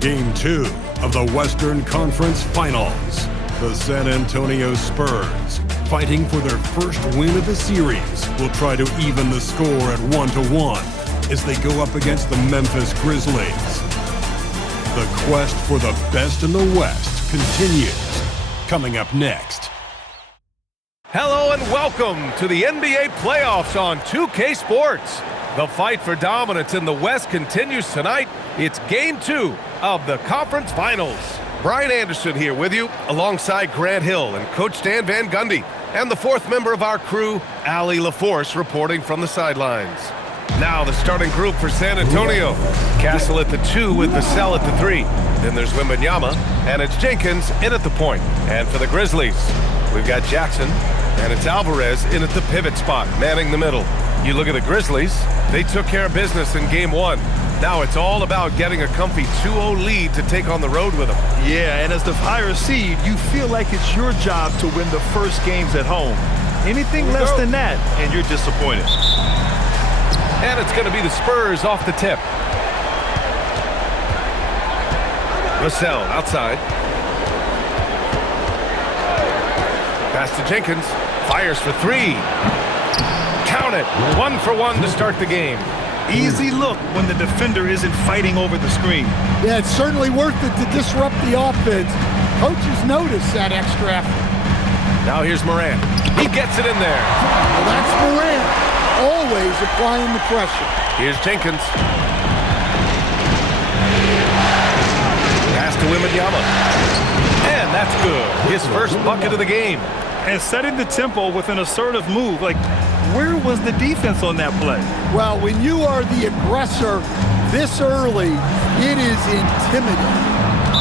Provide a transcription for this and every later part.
Game 2 of the Western Conference Finals. The San Antonio Spurs, fighting for their first win of the series, will try to even the score at 1-1 as they go up against the Memphis Grizzlies. The quest for the best in the West continues. Coming up next. Hello and welcome to the NBA playoffs on 2K Sports. The fight for dominance in the West continues tonight. It's Game 2 of the Conference Finals. Brian Anderson here with you, alongside Grant Hill and Coach Dan Van Gundy, and the fourth member of our crew, Allie LaForce, reporting from the sidelines. Now the starting group for San Antonio. Castle at the 2 with Vassell at the 3. Then there's Wembanyama, and it's Jenkins in at the point. And for the Grizzlies, we've got Jackson, and it's Alvarez in at the pivot spot, manning the middle. You look at the Grizzlies, they took care of business in Game 1. Now it's all about getting a comfy 2-0 lead to take on the road with them. Yeah, and as the higher seed, you feel like it's your job to win the first games at home. Anything less than that, and you're disappointed. And it's going to be the Spurs off the tip. Vassell outside. Pass to Jenkins. Fires for 3. Count it. 1 for 1 to start the game. Easy look when the defender isn't fighting over the screen. Yeah, it's certainly worth it to disrupt the offense. Coaches notice that extra effort. Now here's Morant. He gets it in there. Well, that's Morant, always applying the pressure. Here's Jenkins. Pass to Wembanyama. And that's good. His first bucket of the game. And setting the tempo with an assertive move. Like, where was the defense on that play? Well, when you are the aggressor this early, it is intimidating.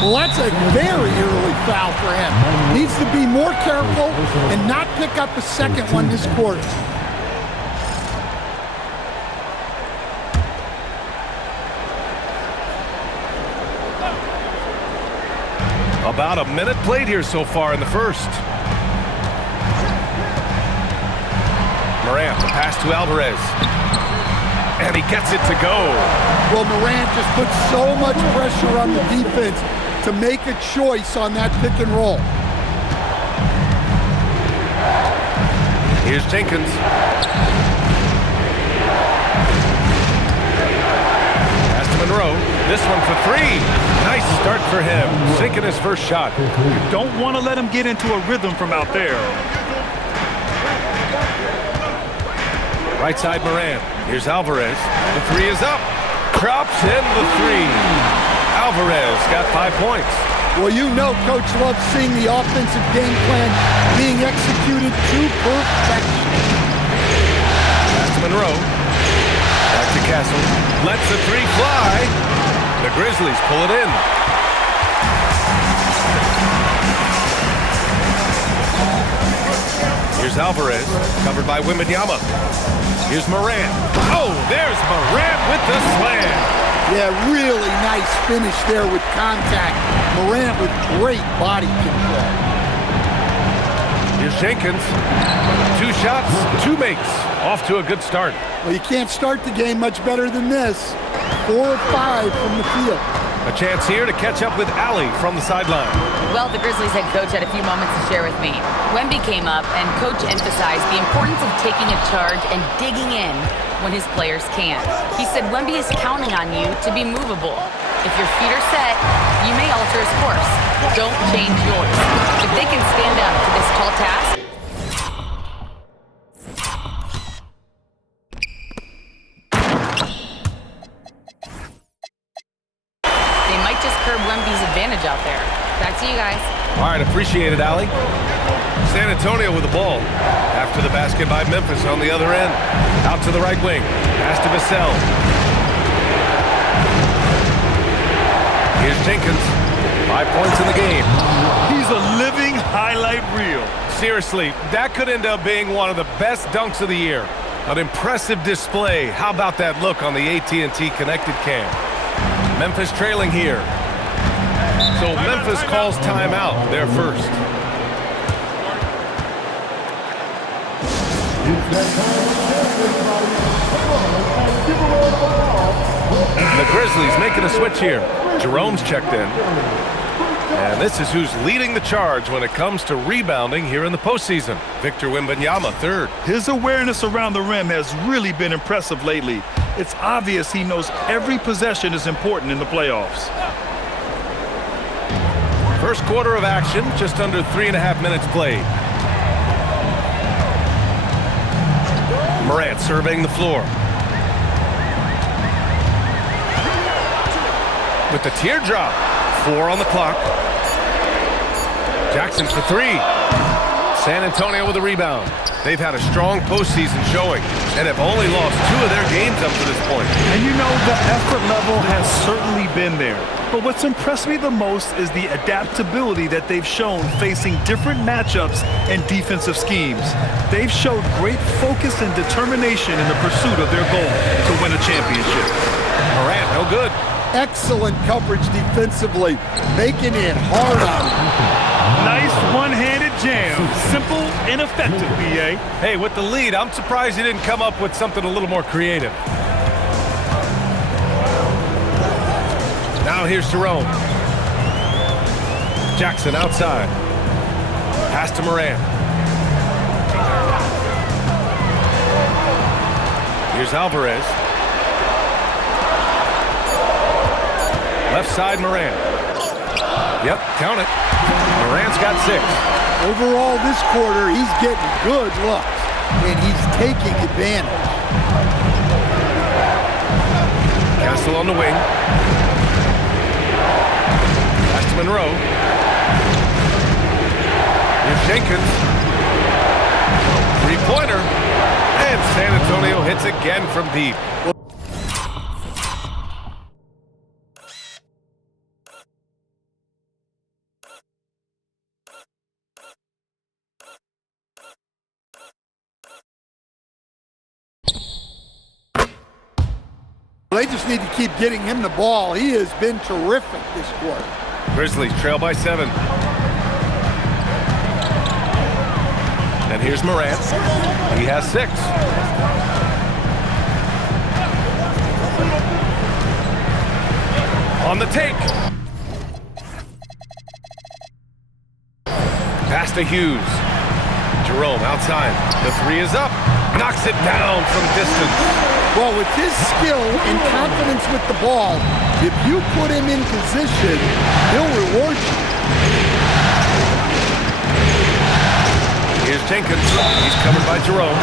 Well, that's a very early foul for him. Needs to be more careful and not pick up a second one this quarter. About a minute played here so far in the first. Morant, the pass to Alvarez. And he gets it to go. Well, Morant just puts so much pressure on the defense to make a choice on that pick and roll. Here's Jenkins. Pass to Monroe. This one for 3. Nice start for him. Sinking his first shot. You don't want to let him get into a rhythm from out there. Right side Morant. Here's Alvarez. The 3 is up. Drops in the 3. Alvarez got 5 points. Well, you know Coach loves seeing the offensive game plan being executed to perfection. Pass to Monroe. Back to Castle. Lets the 3 fly. The Grizzlies pull it in. Here's Alvarez, covered by Wembanyama. Here's Morant. Oh, there's Morant with the slam. Yeah, really nice finish there with contact. Morant with great body control. Here's Jenkins. 2 shots, 2 makes. Off to a good start. Well, you can't start the game much better than this. 4 of 5 from the field. A chance here to catch up with Allie from the sideline. Well, the Grizzlies head coach had a few moments to share with me. Wemby came up, and coach emphasized the importance of taking a charge and digging in when his players can't. He said Wemby is counting on you to be movable. If your feet are set, you may alter his course. Don't change yours. If they can stand up to this tall task, curb Wemby's advantage out there. Back to you guys. All right, appreciate it, Allie. San Antonio with the ball. After the basket by Memphis on the other end. Out to the right wing. Pass to Vassell. Here's Jenkins. 5 points in the game. He's a living highlight reel. Seriously, that could end up being one of the best dunks of the year. An impressive display. How about that look on the AT&T connected cam? Memphis trailing here. So Memphis calls timeout. They're first. The Grizzlies making a switch here. Jerome's checked in. And this is who's leading the charge when it comes to rebounding here in the postseason. Victor Wembanyama, third. His awareness around the rim has really been impressive lately. It's obvious he knows every possession is important in the playoffs. First quarter of action, just under 3.5 minutes played. Morant surveying the floor. With the teardrop. 4 on the clock. Jackson for 3. San Antonio with a rebound. They've had a strong postseason showing and have only lost 2 of their games up to this point. And you know, the effort level has certainly been there. But what's impressed me the most is the adaptability that they've shown facing different matchups and defensive schemes. They've showed great focus and determination in the pursuit of their goal to win a championship. Morant, no good. Excellent coverage defensively, making it hard on him. Nice one-handed jam. Simple and effective, B.A. Hey, with the lead, I'm surprised he didn't come up with something a little more creative. Now here's Jerome. Jackson outside. Pass to Morant. Here's Alvarez. Left side, Morant. Yep, count it. Morant's got 6. Overall, this quarter, he's getting good looks, and he's taking advantage. Castle on the wing. Pass to Monroe. Here's Jenkins. Three-pointer. And San Antonio hits again from deep. They just need to keep getting him the ball. He has been terrific this quarter. Grizzlies trail by 7. And here's Morant. He has 6. On the take. Pass to Hughes. Jerome outside. The 3 is up. Knocks it down from distance. Well, with his skill and confidence with the ball, if you put him in position, he'll reward you. Here's Jenkins. He's covered by Jerome.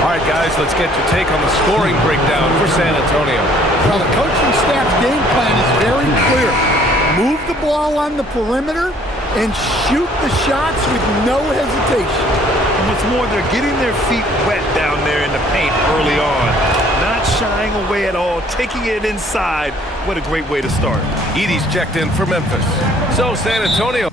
All right, guys, let's get your take on the scoring breakdown for San Antonio. Well, the coaching staff's game plan is very clear. Move the ball on the perimeter and shoot the shots with no hesitation. And what's more, they're getting their feet wet down there in the paint early on. Not shying away at all, taking it inside. What a great way to start. Edey's checked in for Memphis. So San Antonio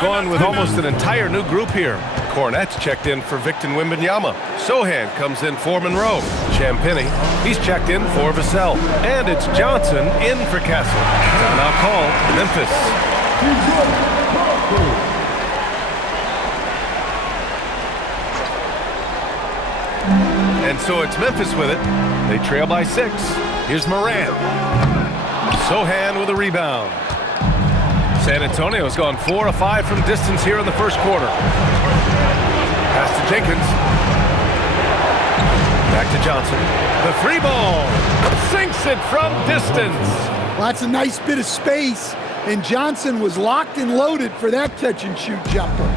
going with almost an entire new group here. Cornette's checked in for Victor Wembanyama. Sohan comes in for Monroe. Champagny, he's checked in for Vassell. And it's Johnson in for Castle. Timeout call, Memphis. And so it's Memphis with it. They trail by 6. Here's Morant. Sohan with a rebound. San Antonio's gone 4 of 5 from distance here in the first quarter. Pass to Jenkins. Back to Johnson. The 3 ball. Sinks it from distance. Well, that's a nice bit of space, and Johnson was locked and loaded for that catch-and-shoot jumper.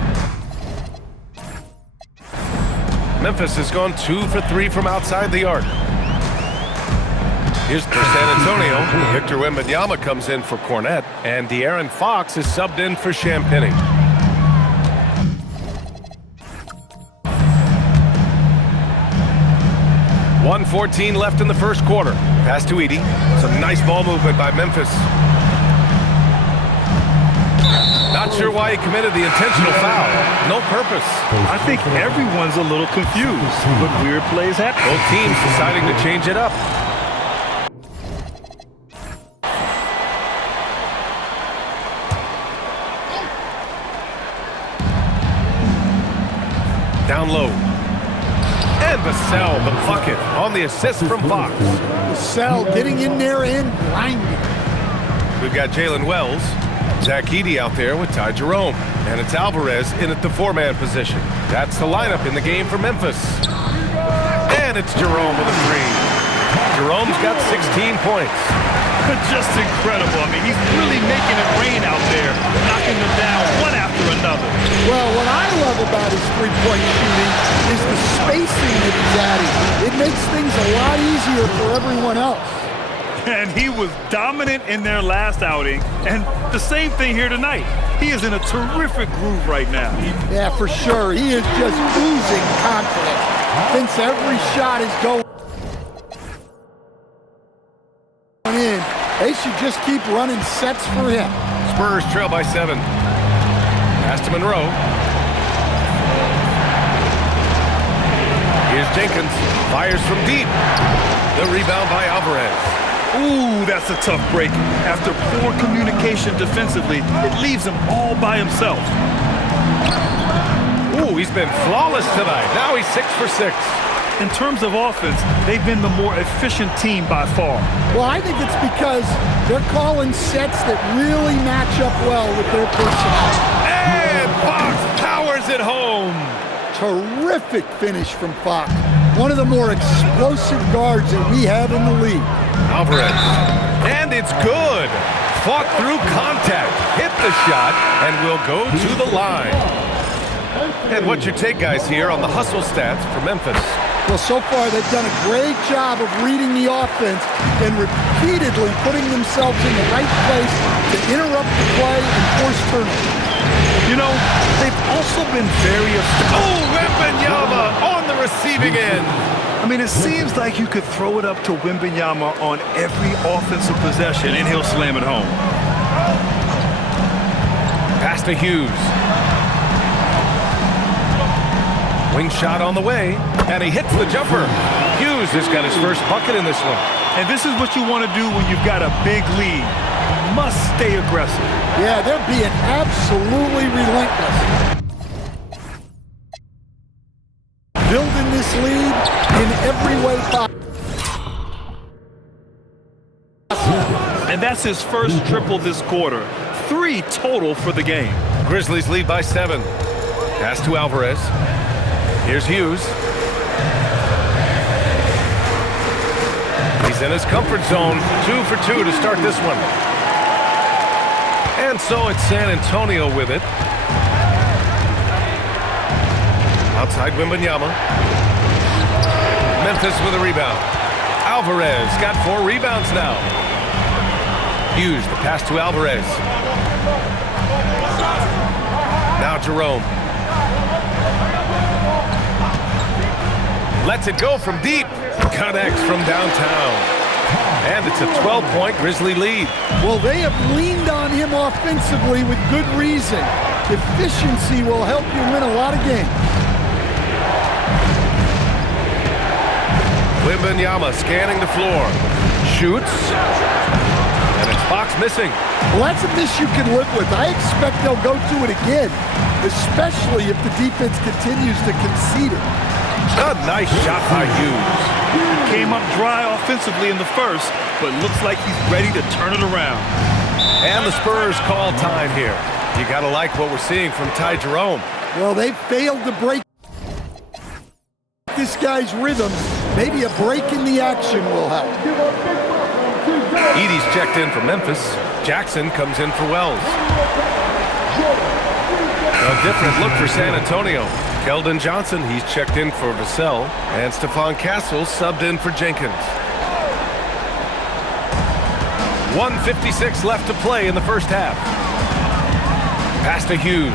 Memphis has gone 2 for 3 from outside the arc. Here's for San Antonio. Victor Wembanyama comes in for Cornette, and De'Aaron Fox is subbed in for Champagny. .114 left in the first quarter. Pass to Edey. Some nice ball movement by Memphis. Not sure why he committed the intentional foul. No purpose. I think everyone's a little confused, but weird plays happen. Both teams deciding to change it up. Down low. And And Vassell, the bucket, on the assist from Fox. Vassell getting in there and grinding. We've got Jalen Wells, Zach Edey out there with Ty Jerome. And it's Alvarez in at the four-man position. That's the lineup in the game for Memphis. And it's Jerome with a three. Jerome's got 16 points. Just incredible. I mean, he's really making it rain out there, knocking them down one after another. Well, what I love about his three-point shooting is the spacing that he's adding. It makes things a lot easier for everyone else. And he was dominant in their last outing, and the same thing here tonight. He is in a terrific groove right now. Yeah, for sure. He is just oozing confidence. Thinks every shot is going in. They should just keep running sets for him. Spurs trail by 7. Pass to Monroe. Here's Jenkins. Fires from deep. The rebound by Alvarez. Ooh, that's a tough break. After poor communication defensively, it leaves him all by himself. Ooh, he's been flawless tonight. Now he's 6 for 6. In terms of offense, they've been the more efficient team by far. Well, I think it's because they're calling sets that really match up well with their personnel. And Fox powers it home. Terrific finish from Fox. One of the more explosive guards that we have in the league. Alvarez. And it's good. Fought through contact. Hit the shot and will go to the line. And what's your take, guys, here on the hustle stats for Memphis? Well, so far they've done a great job of reading the offense and repeatedly putting themselves in the right place to interrupt the play and force turnovers. You know, they've also been very effective. Oh, Wembanyama on the receiving end. I mean, it seems like you could throw it up to Wembanyama on every offensive possession and he'll slam it home. Pass to Hughes. Wing shot on the way, and he hits the jumper. Hughes has got his first bucket in this one. And this is what you want to do when you've got a big lead. You must stay aggressive. Yeah, they're being absolutely relentless. Building this lead in every way possible. And that's his first triple this quarter. 3 total for the game. Grizzlies lead by 7. Pass to Alvarez. Here's Hughes. He's in his comfort zone. 2 for 2 to start this one. And so it's San Antonio with it. Outside Wembanyama. Memphis with a rebound. Alvarez got 4 rebounds now. Hughes, the pass to Alvarez. Now Jerome. Lets it go from deep. Connects from downtown. And it's a 12-point Grizzly lead. Well, they have leaned on him offensively with good reason. Efficiency will help you win a lot of games. Wembanyama scanning the floor. Shoots. And it's Fox missing. Well, that's a miss you can live with. I expect they'll go to it again, especially if the defense continues to concede it. A nice shot by Hughes. Came up dry offensively in the first, but looks like he's ready to turn it around. And the Spurs call time here. You got to like what we're seeing from Ty Jerome. Well, they failed to break this guy's rhythm. Maybe a break in the action will help. Edey's checked in for Memphis. Jackson comes in for Wells. A different look for San Antonio. Keldon Johnson, he's checked in for Vassell. And Stephon Castle subbed in for Jenkins. 1:56 left to play in the first half. Pass to Hughes.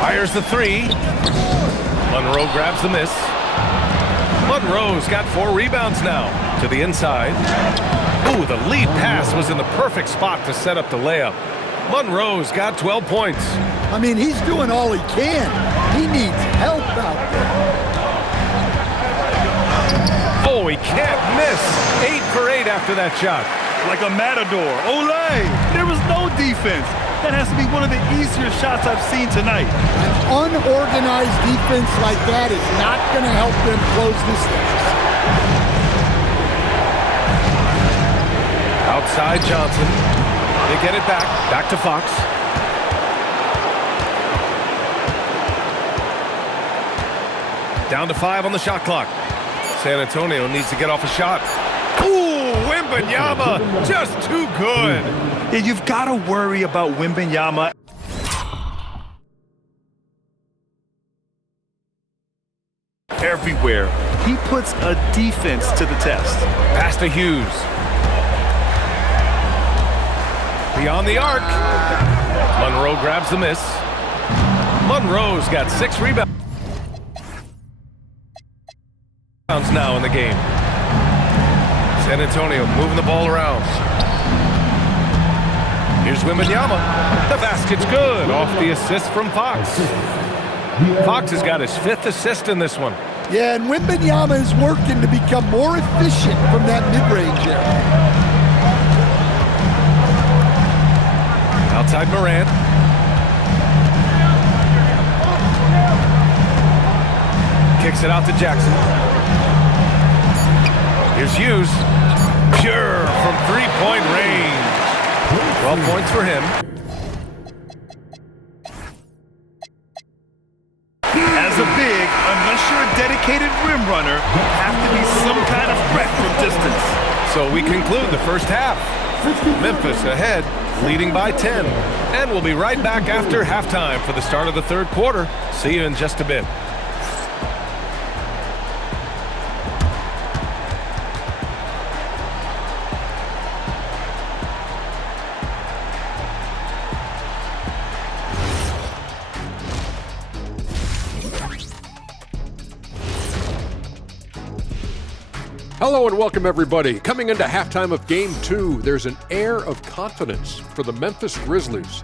Fires the 3. Monroe grabs the miss. Monroe's got 4 rebounds now. To the inside. Ooh, the lead pass was in the perfect spot to set up the layup. Monroe's got 12 points. I mean, he's doing all he can. He needs help out there. Oh, he can't miss. 8 for 8 after that shot. Like a matador. Olay! There was no defense. That has to be one of the easier shots I've seen tonight. An unorganized defense like that is not going to help them close this deficit. Outside Johnson. They get it back. Back to Fox. Down to 5 on the shot clock. San Antonio needs to get off a shot. Ooh, Wembanyama, just too good. Yeah, you've got to worry about Wembanyama. Everywhere. He puts a defense to the test. Pass to Hughes. Beyond the arc. Monroe grabs the miss. Monroe's got 6 rebounds now in the game. San Antonio moving the ball around. Here's Wembanyama. The basket's good off the assist from Fox. Fox has got his 5th assist in this one. Yeah, and Wembanyama is working to become more efficient from that mid-range area. Outside Morant. Kicks it out to Jackson. Here's Hughes. Pure from 3-point range. 12 points for him. As a big, unless you're a dedicated rim runner, you have to be some kind of threat from distance. So we conclude the first half. Memphis ahead, leading by 10. And we'll be right back after halftime for the start of the third quarter. See you in just a bit. Hello and welcome, everybody. Coming into halftime of Game 2, there's an air of confidence for the Memphis Grizzlies.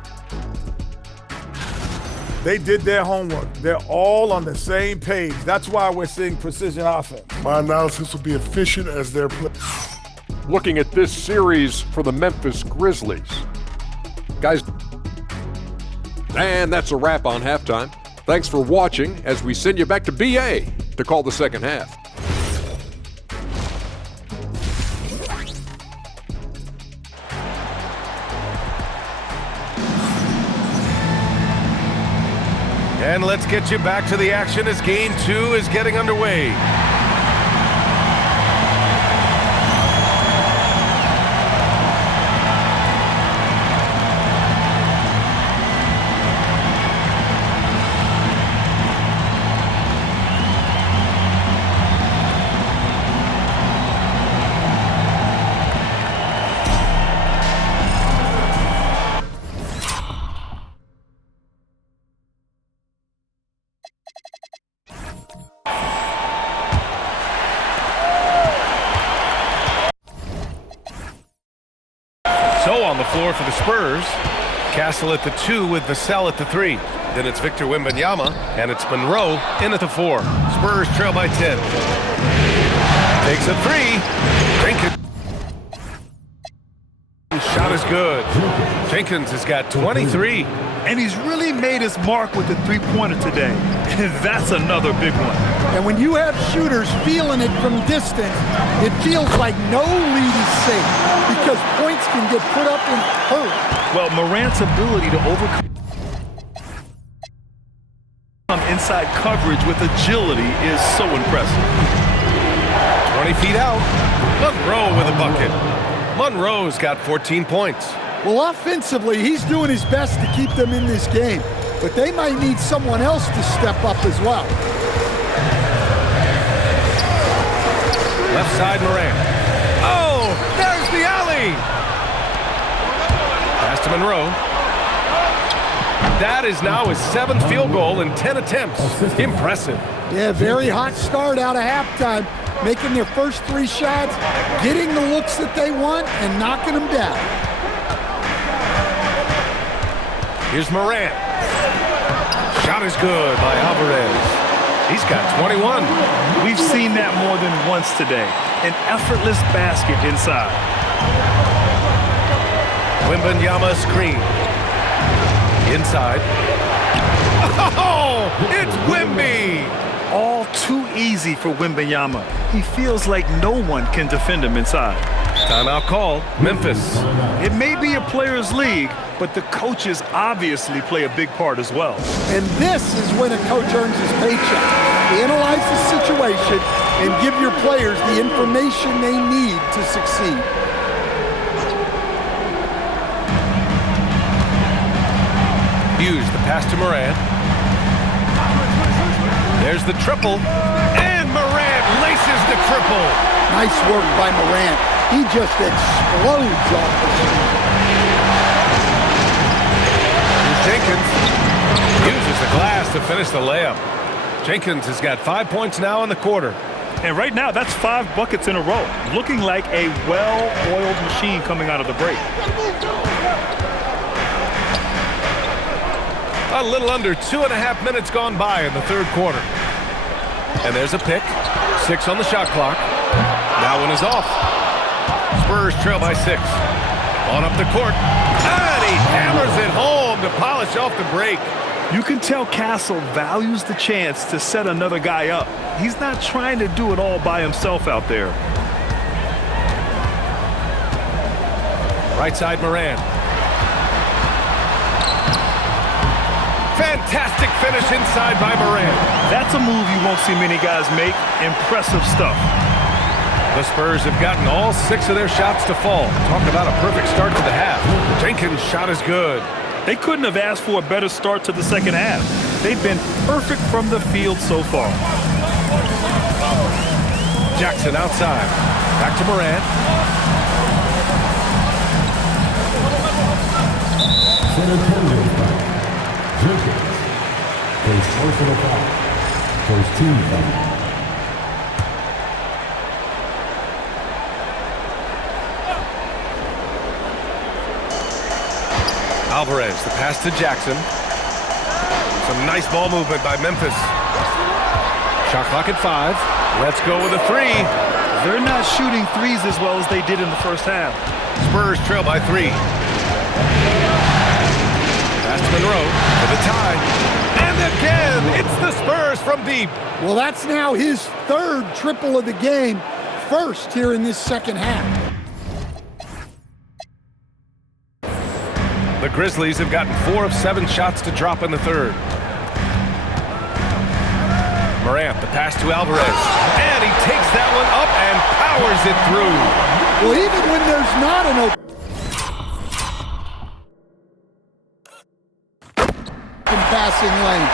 They did their homework. They're all on the same page. That's why we're seeing precision offense. My analysis will be efficient as their play. Looking at this series for the Memphis Grizzlies. Guys, and that's a wrap on halftime. Thanks for watching as we send you back to BA to call the second half. And let's get you back to the action as Game 2 is getting underway. On the floor for the Spurs. Castle at the 2 with Vassell at the 3. Then it's Victor Wembanyama, and it's Monroe in at the 4. Spurs trail by 10. Takes a 3. Jenkins. Shot is good. Jenkins has got 23. And he's really made his mark with the three-pointer today. And that's another big one. And when you have shooters feeling it from distance, it feels like no lead is safe because points can get put up in a hurry. Well, Morant's ability to overcome inside coverage with agility is so impressive. 20 feet out. Monroe with a bucket. Monroe's got 14 points. Well, offensively, he's doing his best to keep them in this game, but they might need someone else to step up as well. Left side, Morant. Oh, there's the alley. Pass to Monroe. That is now his 7th field goal in 10 attempts. Impressive. Yeah, very hot start out of halftime, making their first 3 shots, getting the looks that they want, and knocking them down. Here's Morant. Shot is good by Alvarez. He's got 21. We've seen that more than once today. An effortless basket inside. Wembanyama screen. Inside. Oh, it's Wemby! All too easy for Wembanyama. He feels like no one can defend him inside. Timeout called. Memphis. It may be a players' league, but the coaches obviously play a big part as well. And this is when a coach earns his paycheck. Analyze the situation and give your players the information they need to succeed. Hughes, the pass to Morant. There's the triple, and Morant laces the triple. Nice work by Morant. He just explodes off the screen. Jenkins uses the glass to finish the layup. Jenkins has got 5 points now in the quarter. And right now, that's 5 buckets in a row, looking like a well-oiled machine coming out of the break. A little under 2.5 minutes gone by in the third quarter. And there's a pick. 6 on the shot clock. That one is off. Spurs trail by 6. On up the court. And he hammers it home to polish off the break. You can tell Castle values the chance to set another guy up. He's not trying to do it all by himself out there. Right side Morant. Fantastic finish inside by Morant. That's a move you won't see many guys make. Impressive stuff. The Spurs have gotten all 6 of their shots to fall. Talk about a perfect start to the half. Jenkins' shot is good. They couldn't have asked for a better start to the second half. They've been perfect from the field so far. Jackson outside. Back to Morant. San Antonio foul. Jenkins. First personal foul. First team foul. Alvarez, the pass to Jackson. Some nice ball movement by Memphis. Shot clock at 5. Let's go with a 3. They're not shooting threes as well as they did in the first half. Spurs trail by 3. Pass to Monroe for the tie. And again, it's the Spurs from deep. Well, that's now his 3rd triple of the game. First here in this second half. The Grizzlies have gotten 4 of 7 shots to drop in the third. Morant, the pass to Alvarez. And he takes that one up and powers it through. Well, even when there's not an open passing lane,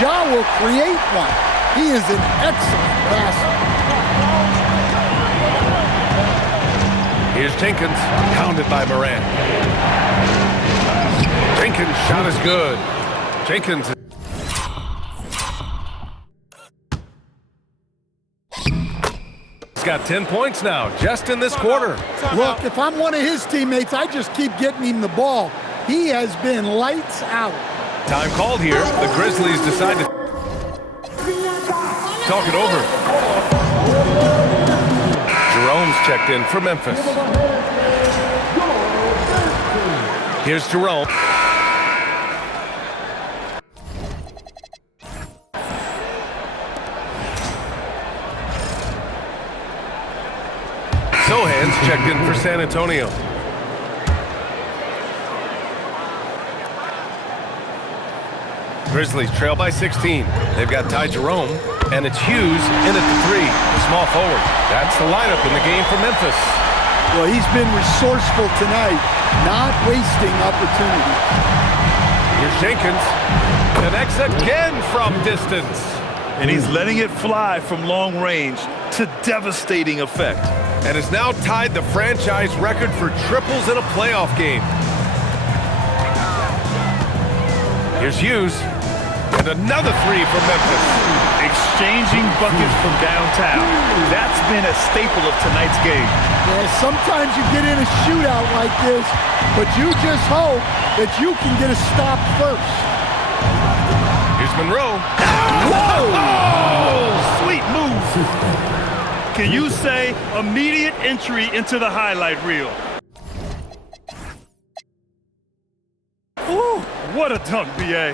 Ja will create one. He is an excellent passer. Here's Jenkins, pounded by Morant. Jenkins' shot is good. Jenkins. He's got 10 points now, just in this quarter. Look, if I'm one of his teammates, I just keep getting him the ball. He has been lights out. Time called here. The Grizzlies decide to talk it over. Jerome's checked in for Memphis. Here's Jerome. Sohan's checked in for San Antonio. Grizzlies trail by 16. They've got Ty Jerome, and it's Hughes in at the 3, the small forward. That's the lineup in the game for Memphis. Well, he's been resourceful tonight, not wasting opportunities. Here's Jenkins. Connects again from distance. And he's letting it fly from long range to devastating effect. And has now tied the franchise record for triples in a playoff game. Here's Hughes. And another 3 for Memphis. Exchanging buckets from downtown. That's been a staple of tonight's game. Yeah, sometimes you get in a shootout like this, but you just hope that you can get a stop first. Here's Monroe. Oh, sweet move. Can you say immediate entry into the highlight reel? Ooh, What a dunk, B.A.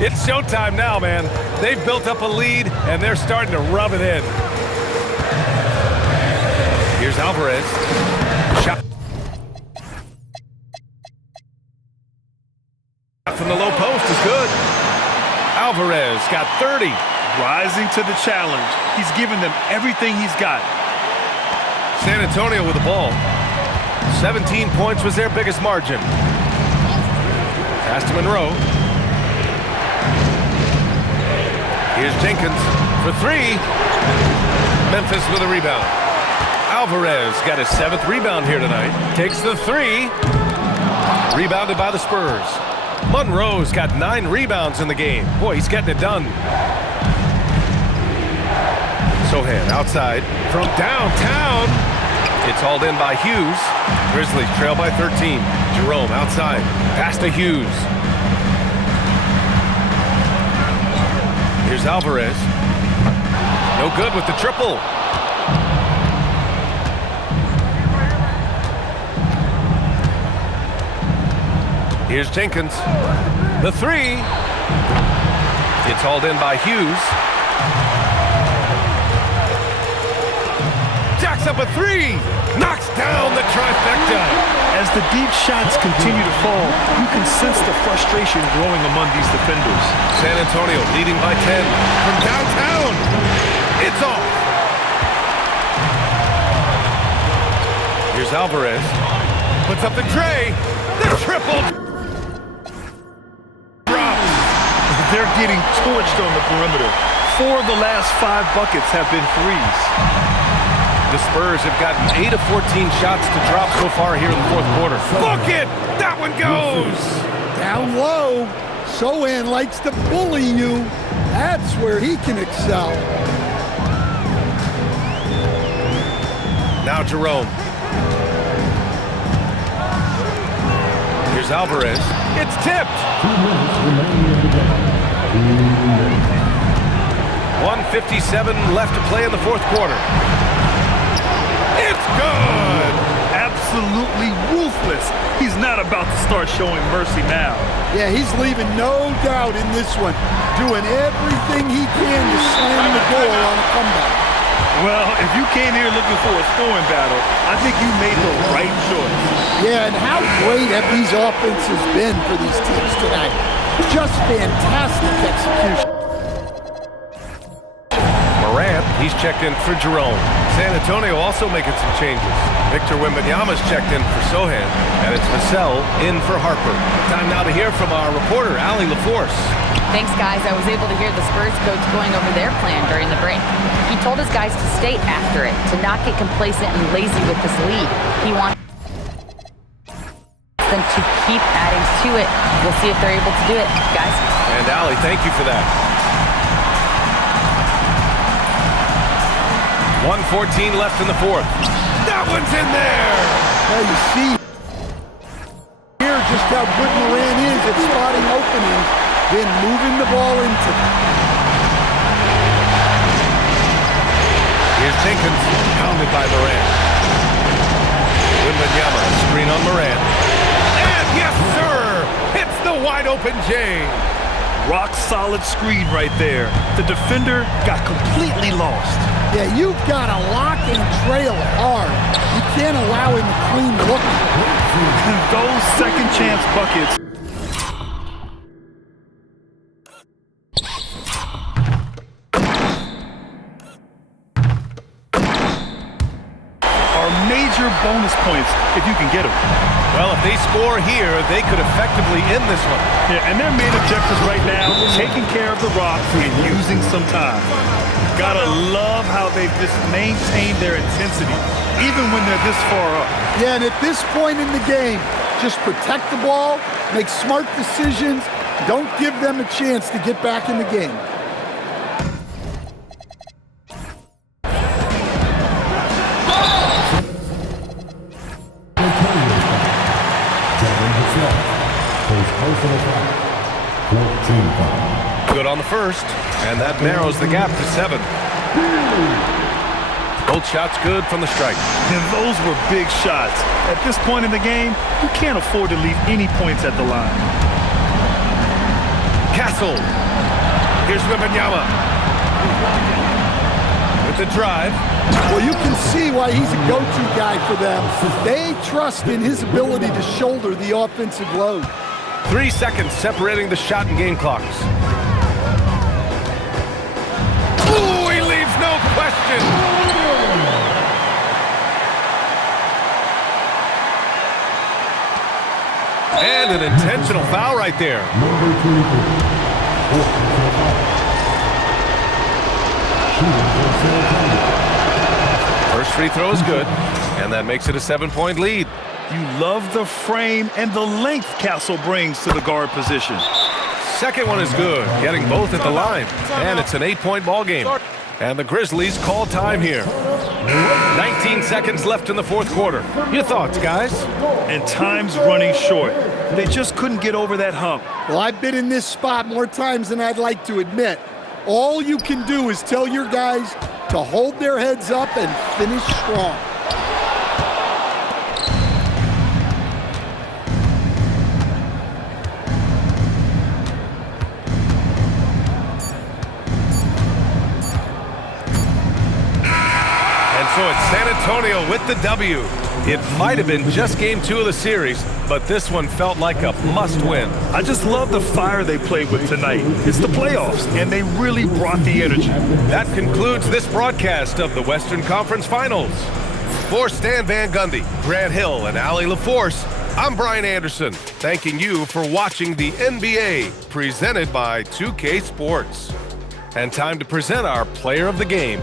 It's showtime now, man. They've built up a lead, and they're starting to rub it in. Here's Alvarez. Shot from the low post is good. Alvarez got 30. Rising to the challenge. He's given them everything he's got. San Antonio with the ball. 17 points was their biggest margin. Pass to Monroe. Here's Jenkins for three. Memphis with a rebound. Alvarez got his 7th rebound here tonight. Takes the three. Rebounded by the Spurs. Monroe's got 9 rebounds in the game. Boy, he's getting it done. Sohan outside from downtown. It's hauled in by Hughes. Grizzlies trail by 13. Jerome outside. Pass to Hughes. Here's Alvarez. No good with the triple. Here's Jenkins. The three. It's hauled in by Hughes. Jacks up a three. Knocks down the trifecta. As the deep shots continue to fall, you can sense the frustration growing among these defenders. San Antonio leading by 10 from downtown. It's off. Here's Alvarez. Puts up the tray. The triple. They're getting torched on the perimeter. 4 of the last 5 buckets have been threes. The Spurs have gotten 8 of 14 shots to drop so far here in the fourth quarter. Book it! That one goes! Down low. Sohan likes to bully you. That's where he can excel. Now Jerome. Here's Alvarez. It's tipped. 1:57 left to play in the fourth quarter. It's good! Absolutely ruthless. He's not about to start showing mercy now. Yeah, he's leaving no doubt in this one. Doing everything he can to slam the door on a comeback. Well, if you came here looking for a scoring battle, I think you made the right choice. Yeah, and how great have these offenses been for these teams tonight? Just fantastic execution. Morant, he's checked in for Jerome. San Antonio also making some changes. Victor Wembanyama's checked in for Sohan, and it's Vassell in for Harper. Time now to hear from our reporter, Allie LaForce. Thanks, guys. I was able to hear the Spurs coach going over their plan during the break. He told his guys to stay after it, to not get complacent and lazy with this lead. He wants them to keep adding to it. We'll see if they're able to do it, guys. And Allie, thank you for that. 1:14 left in the fourth. That one's in there! Now you see here just how good Morant is at spotting openings, then moving the ball into them. Here's Jenkins, pounded by Morant. Wembanyama, screen on Morant. And yes, sir! Hits the wide open J. Rock solid screen right there. The defender got completely lost. Yeah, you've got to lock and trail hard. You can't allow him to clean look. Those second chance buckets are major bonus points if you can get them. Well, if they score here, they could effectively end this one. Yeah, and their main objectives right now, taking care of the rock and using some time. Gotta love how they've just maintained their intensity, even when they're this far up. Yeah, and at this point in the game, just protect the ball, make smart decisions, don't give them a chance to get back in the game. Good on the first, and that narrows the gap to 7. Both shots good from the strike. And those were big shots. At this point in the game, you can't afford to leave any points at the line. Castle. Here's Wembanyama. With the drive. Well, you can see why he's a go-to guy for them. They trust in his ability to shoulder the offensive load. 3 seconds separating the shot and game clocks. Ooh, he leaves no question. And an intentional foul right there. Number 24. First free throw is good, and that makes it a 7-point lead. You love the frame and the length Castle brings to the guard position. Second one is good, getting both at the line, and it's an 8-point ball game. And the Grizzlies call time here. 19 seconds left in the fourth quarter. Your thoughts, guys? And time's running short. They just couldn't get over that hump. Well, I've been in this spot more times than I'd like to admit. All you can do is tell your guys to hold their heads up and finish strong. And so it's San Antonio with the W. It might have been just game 2 of the series, but this one felt like a must-win. I just love the fire they played with tonight. It's the playoffs, and they really brought the energy. That concludes this broadcast of the Western Conference Finals. For Stan Van Gundy, Grant Hill, and Allie LaForce, I'm Brian Anderson, thanking you for watching the NBA, presented by 2K Sports. And time to present our player of the game.